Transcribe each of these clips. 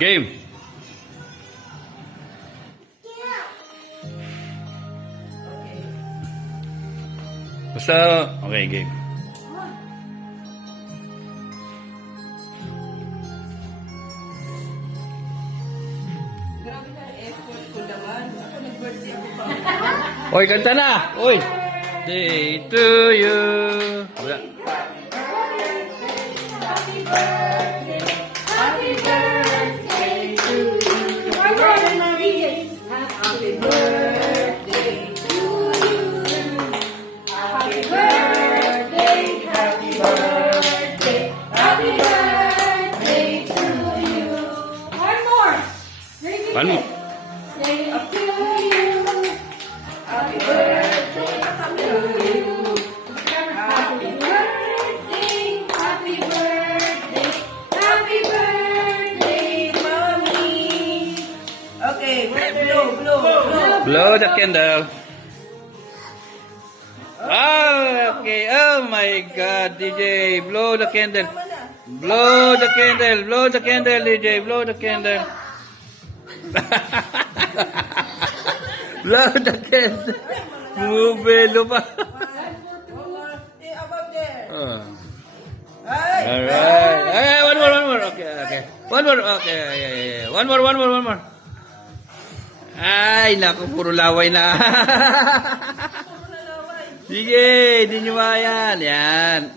Game. Basta, okay, game. Grabe na effort ko naman. Ako nag-birthday ako pa. Oy, kanta na! Oy! Day to you! Wala. Happy birthday to you. Happy birthday to you. Happy birthday, happy birthday, happy birthday to you. One more. One more. Say up to you. Happy birthday to you. Happy birthday, happy birthday, happy birthday, mommy. Okay, blow. Blow the candle. Oh, okay. Oh my God, DJ, blow the candle. Blow the candle. Blow the candle, DJ. Blow the candle. Blow the candle. Bumubelo pa. Above there. Alright. Okay, one more. Okay. One more. Okay. Yeah. One more. Ay, naku, puro laway na. Sige, hindi nyo mayan. Yan.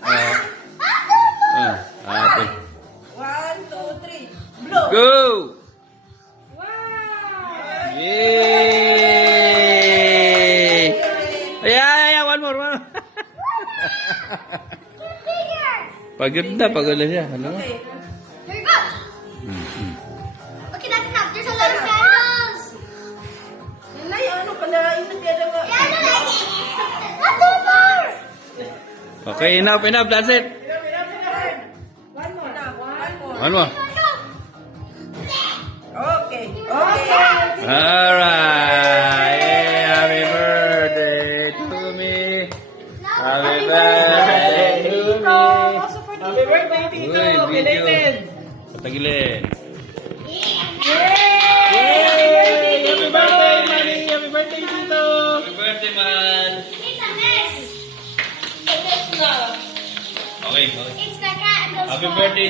Okay. 1, 2, 3. Blow. Go! Wow. Yay! Ayan, one more. Pagod na siya. Ano? Okay. Here you go. Okay, that's enough. There's a lot of candles. Yun na yung ano pala. Yung nagyada nga. Yeah, I don't like it. Not too far. Okay, enough. That's it. One more. One more. Okay. Alright. Yay, happy birthday to me. Happy birthday to me. Happy birthday, Tito. Uy, video. Belated. Patagilin. Happy birthday, Manny. Happy birthday, Tito. Happy birthday, man. It's a mess. Okay. It's the candles. Happy birthday,